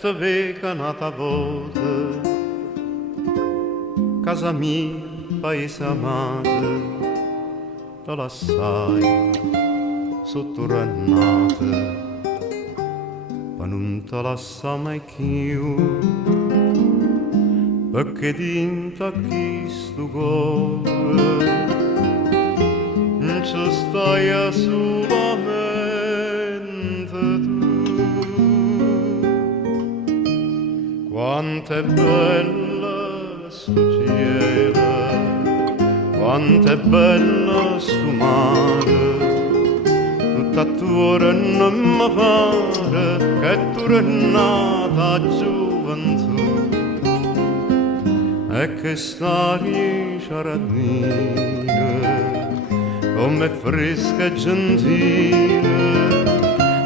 te veca nata volta, casa mia, paese amato, te lasciai sottorannata, ma non te lascia mai più, perché dinta chi sto cuore non ci stai solamente tu. Quanto è bella sto cielo, quanto è bella sto mare, tutta tua non mi pare che tu rinata gioventù. E che staria ciaradina, come fresca e gentile,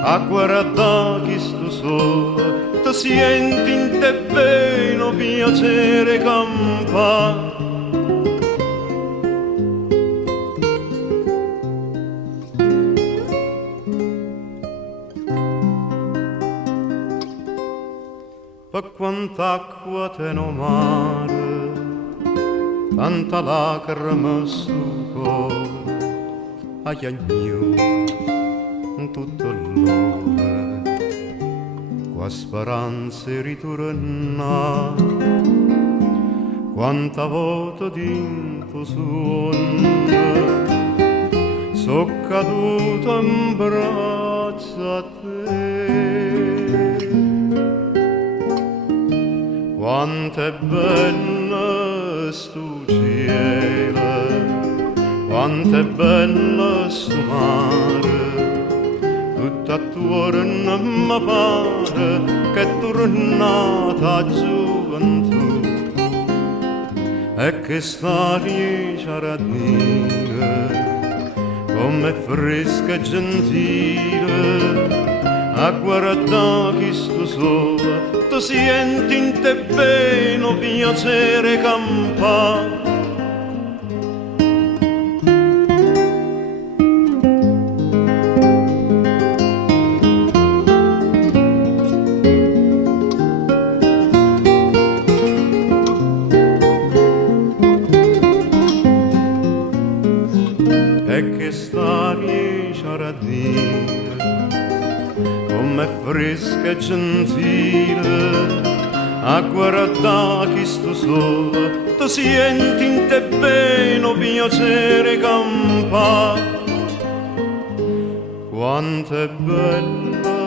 a guardare chi sto sole, ti senti in te pieno piacere campare. Per quant'acqua te no mare, tanta lacrima sul cuore, ai agnew in tutto l'ore, qua speranze ritorna, quanta volta dinto sonno, so caduto in braccio a te. Quanto è bella sto cielo, quanto è bella sto mare, tutta tua non mi pare che tu rinata gioventù. E che staria ciaradina, come fresca e gentile, a guardare chi sto sole, ti senti in te pieno piacere campare. E che staria ciaradina, come fresca e gentile, a guardare chi sto sole, ti senti in te pieno piacere campare. Quanto è bella